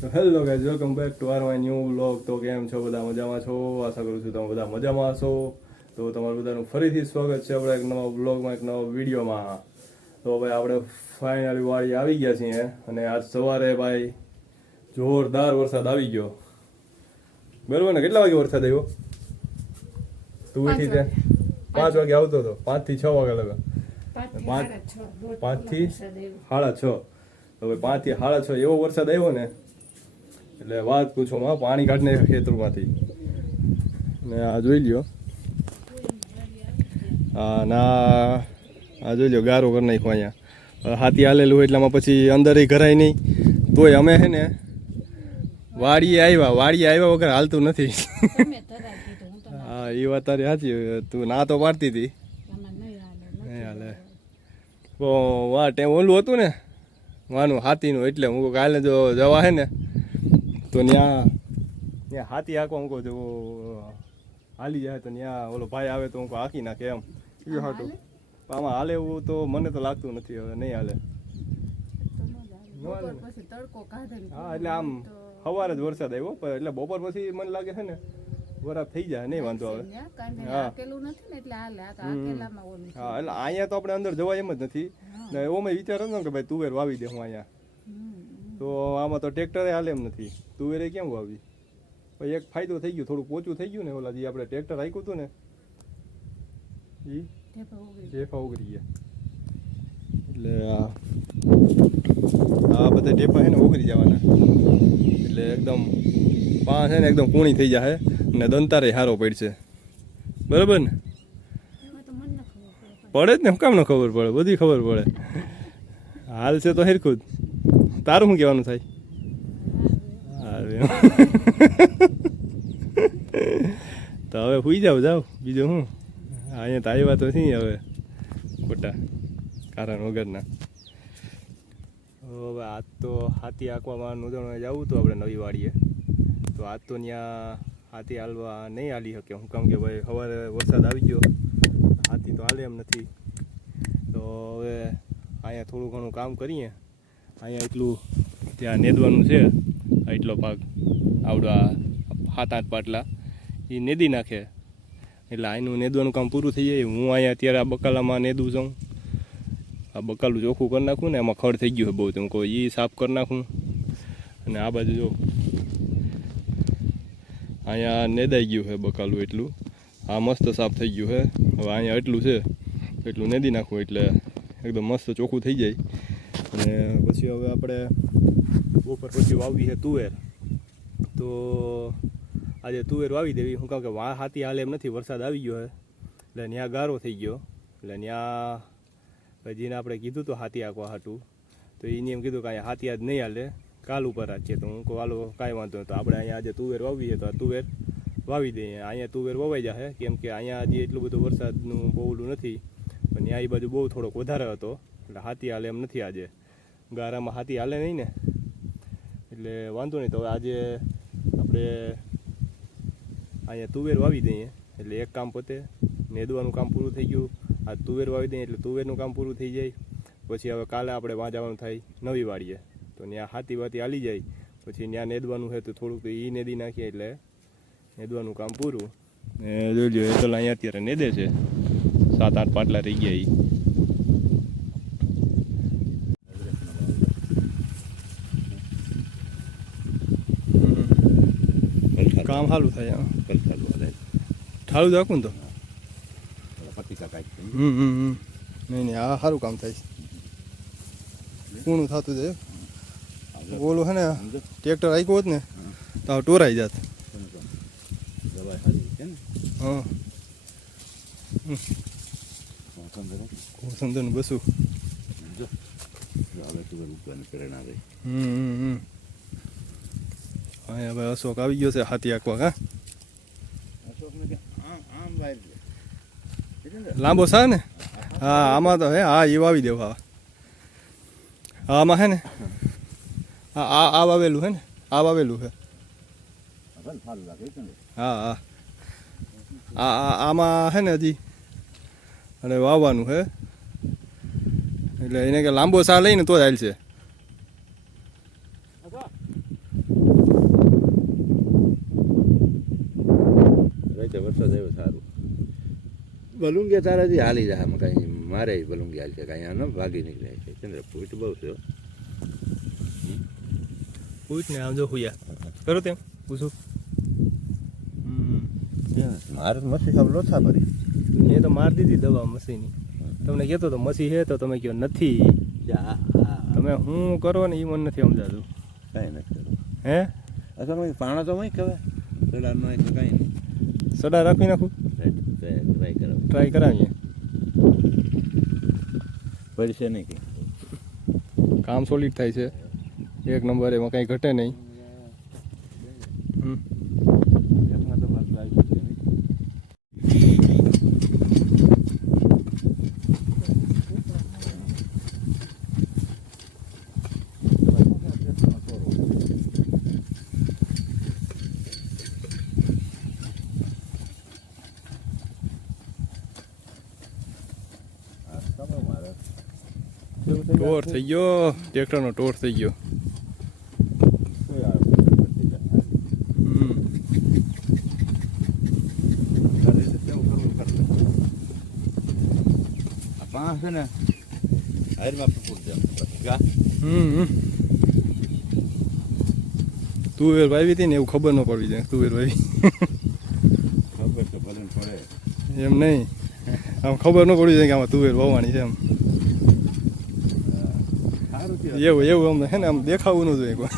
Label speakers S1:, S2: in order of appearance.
S1: તો hello guys welcome back to our my new vlog તો કેમ છો? બધા મજામાં છો? આશા કરું છું તમે બધા મજામાં હશો. તો તમારું બધાનું ફરીથી સ્વાગત છે આપણે એક નવા વ્લોગમાં એક નવા વિડીયોમાં. તો ભાઈ આપણે ફાઇનલી વાળી આવી ગયા છીએ અને આજ સવારે ભાઈ જોરદાર વરસાદ આવી ગયો. બરોબર ને? કેટલા વાગે વરસાદ આવ્યો? તું ઉઠી ત્યાં પાંચ વાગે આવતો હતો. પાંચથી છ વાગે લગા પાંચ પાંચથી સાડા છ. હવે પાંચથી સાડા છ એવો વરસાદ આવ્યો ને એટલે વાત પૂછો માં પાણી કાઢને ખેતરમાંથી. ને આ જોઈ લ્યો. હા ના આ જોઈ લ્યો ગારો કરી નાખ્યો અહીંયા. હાથી હાલેલું હોય એટલામાં પછી અંદર ઘરાય નહીં. તોય અમે હે ને વાડીએ આવ્યા. વાડીએ આવ્યા વગર હાલતું નથી. હા એ વાત તારી સાચી તું ના તો પાડતી હતી. હાલે તો વા ટેમ ઓલું હતું ને? વાનું હાથીનું એટલે હું કાલે જો જવા હે ને તો ત્યાં ત્યાં હાથી હાંકવા હું કહું જો હાલી જાય તો ત્યાં ઓલો ભાઈ આવે તો હું કહું હાંકી નાખે એમ. એ હાટું. આમાં હાલે એવું તો મને તો લાગતું નથી હવે નહીં હાલે? હા એટલે આમ સવારે જ વરસાદ આવ્યો પણ એટલે બપોર પછી મને લાગે છે ને વરાપ થઈ જાય નહીં વાંધો આવે. હા. હા એટલે અહીંયા તો આપણે અંદર જવાય એમ જ નથી. ને એવો મેં વિચાર હતો ને કે ભાઈ તુવેર વાવી દે હું અહીંયા. તો આમાં તો ટ્રેક્ટરે હાલે એમ નથી. તુવેરે કેમ વાવી? પછી એક ફાયદો થઈ ગયો થોડું પોચું થઈ ગયું ને ઓલા જે આપણે ટ્રેક્ટર રાખ્યું હતું ને એ ઢેફા ઉગરી ગયા. એટલે આ આ બધા ઢેફા છે ને ઉગરી જવાના. એટલે એકદમ પાંચ છે ને એકદમ કૂણી થઈ જાય ને દંતારે હારો પડશે. બરાબર ને? પડે જ ને કામ ન ખબર પડે? બધી ખબર પડે. હાલ છે તો હેરખું જ તારું શું કહેવાનું થાય. તો હવે સુઈ જાવ જાવ બીજું શું? અહીંયા તો આવ્યા તો નહીં હવે. ખોટા. કારણ વગરના. હવે આજ તો હાથી આંકવામાં નુદણ જવું હતું આપણે નવી વાડીએ. તો આજ તો ત્યાં હાથી હાલવા નહીં હાલી શકે. હું કામ કે ભાઈ સવારે વરસાદ આવી ગયો. હાથી તો હાલે એમ નથી. તો હવે અહીંયા થોડું ઘણું કામ કરીએ. અહીંયા એટલું ત્યાં નેદવાનું છે. એટલો ભાગ, આવડો આ સાત આઠ પાટલા એ નેદી નાખે. એટલે અહીંનું નેદવાનું કામ પૂરું થઈ જાય. હું અહીંયા અત્યારે આ બકાલામાં નેદું છું. આ બકાલું ચોખ્ખું કરી નાખું ને એમાં ખડ થઈ ગયું હોય બહુ તો હું કહું એ સાફ કરી નાખું. અને આ બાજુ જો, અહીંયા નેદાઈ ગયું છે બકાલું એટલું. આ મસ્ત સાફ થઈ ગયું છે. હવે અહીંયા એટલું છે, એટલું નેદી નાખું એટલે એકદમ મસ્ત ચોખ્ખું થઈ જાય. અને પછી હવે આપણે બપોર પછી વાવવી છે તુવેર. તો આજે તુવેર વાવી દેવી. હું કહું કે વા હાથી હાલે એમ નથી, વરસાદ આવી ગયો છે. એટલે ત્યાં ગારો થઈ ગયો. એટલે ત્યાં જેને આપણે કીધું તો હાથી આંકવા હાટું. તો એને એમ કીધું કે અહીંયા હાથી આજ નહીં હાલે, કાલ ઉપર રાખીએ તો હું કહું, હાલો, કાંઈ વાંધો નહીં. તો આપણે અહીંયા આજે તુવેર વાવી છે તો આ તુવેર વાવી દઈએ. અહીંયા તુવેર વવાઈ જશે કેમ કે અહીંયા હજી એટલું બધું વરસાદનું બહુલું નથી. પણ ત્યાં એ બાજુ બહુ થોડોક વધારે હતો. એટલે હાથી હાલે એમ નથી આજે. ગારામાં હાથી હાલે નહીં ને. એટલે વાંધો નહીં તો હવે આજે આપણે અહીંયા તુવેર વાવી દઈએ. એટલે એક કામ પતે નેદવાનું કામ પૂરું થઈ ગયું. આ તુવેર વાવી દઈએ એટલે તુવેરનું કામ પૂરું થઈ જાય. પછી હવે કાલે આપણે વાંજવાનું થાય નવી વાડીએ. તો ત્યાં હાથી વાતી હાલી જાય. પછી ત્યાં નેદવાનું છે તો થોડુંક એ નેદી નાખીએ એટલે નેદવાનું કામ પૂરું. ને લો એ તો અહીંયા અત્યારે નેદે છે. સાત આઠ પાટલા રહી ગયા ઈ. કામ સારું થાય ઠાળું રાખું ને તો? હમ હમ હમ. નહીં નહીં આ સારું કામ થાય પૂર્ણ થતું જાય ઓલું હે ને ટ્રેક્ટર આગ્યું હોત ને તો આ ટોરાઈ જાત. હા. કોસંદરનું બસું. હમ હમ હમ. અહીંયા ભાઈ અશોક આવી ગયો છે હાથી આંકવા કા લાંબો સા ને હા આમાં તો હે હા એ વાવી દેવું હા આમાં હે ને આ આ વાવેલું હે ને આ વાવેલું હે હા હા આ- આમાં હે ને હજી અને વાવવાનું હે એટલે એને કે લાંબો સા લઈને તો જ હાલશે
S2: તો વરસાદ આવ્યો સારું. બલુંગિયા તારાથી હાલી જાય આમાં કાંઈ મારે બલુંગી હાલી છે કાંઈ આને ભાગી નીકળ્યા છે. ચંદ્ર ફૂટ બહુ છે
S1: ફૂટ ને આમ જો હુયા. કરો તેમ પૂછું.
S2: મારે તો મસ્તી સાહેબ લોથા ભરી.
S1: એ તો મારી દીધી દવા મસીની. તમને કહેતો તો મસી છે તો તમે કહો નથી. તમે હું કરો ને એ મને નથી સમજાતું.
S2: કાંઈ નથી
S1: હે?
S2: અથવા પાણો તો નહીં કહેવાય. પેલા નહીં તો કાંઈ નહીં.
S1: સડા રાખી નાખું?
S2: ટ્રાય કરાવ.
S1: ટ્રાય કરાવીએ.
S2: પડશે નહીં
S1: કામ સોલિડ થાય છે. એક નંબર એમાં કાંઈ ઘટે નહીં. ટોર થઈ ગયો. ટ્રેક્ટરનો ટોર થઈ ગયો.
S2: પાંચ છે ને
S1: હમ તુવેર વાવી હતી ને એવું ખબર ન પડવી જાય તુવેર વાવી
S2: ખબર તો ભલે પડે.
S1: એમ નહીં. આમ ખબર ન પડવી જાય કે આમાં તુવેર વાવવાની છે એમ. એવું એવું અમને હે ને આમ દેખાવું ન જોઈએ કોઈ.